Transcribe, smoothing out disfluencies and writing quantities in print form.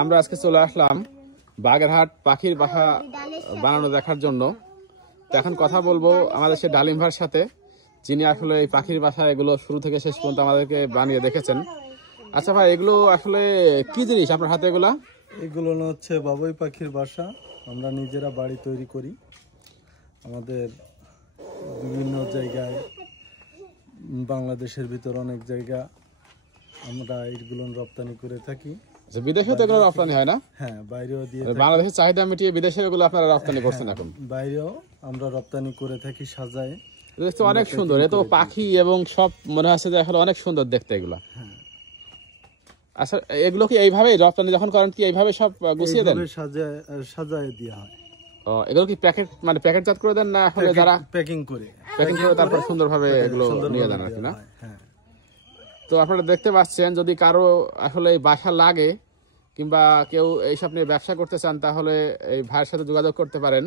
আমরা আজকে চলে আসলাম বাগেরহাট পাখির বাসা বানানো দেখার জন্য। তো এখন কথা বলবো আমাদের সে ডালিম ভাইয়ের সাথে, যিনি আসলে এই পাখির বাসা এগুলো শুরু থেকে শেষ পর্যন্ত আমাদেরকে বানিয়ে দেখেছেন। আচ্ছা ভাই, এগুলো আসলে কি জিনিস আপনার হাতে? এগুলো হচ্ছে বাবুই পাখির বাসা। আমরা নিজেরা বাড়ি তৈরি করি। আমাদের বিভিন্ন জায়গায়, বাংলাদেশের ভিতর অনেক জায়গা আমরা এগুলো রপ্তানি করে থাকি। বিদেশেও তো এগুলো রপ্তানি হয় না? হ্যাঁ, বাইরেও দিয়ে বাংলাদেশের চাহিদা মিটিয়ে বিদেশে এগুলো আপনারা রপ্তানি করছেন? এখন বাইরেও আমরা রপ্তানি করে থাকি, সাজায়। দেখতে অনেক সুন্দর, এ তো পাখি এবং সব মনে হচ্ছে যে আসলে অনেক সুন্দর দেখতে এগুলা। আচ্ছা, এগুলো কি এইভাবে রপ্তানি যখন করেন কি এইভাবে সব গুছিয়ে দেন? সাজায় দেওয়া হয়। ও, এগুলো কি প্যাকেট মানে প্যাকেটজাত করে দেন না আসলে যারা প্যাকিং করে তারপর সুন্দরভাবে এগুলো নিয়ে যান আর কি, না? হ্যাঁ। তো আপনারা দেখতে পাচ্ছেন, যদি কারো আসলে বাসা লাগে কিংবা কেউ এইসব নিয়ে ব্যবসা করতে চান তাহলে এই ভাইয়ের সাথে যোগাযোগ করতে পারেন।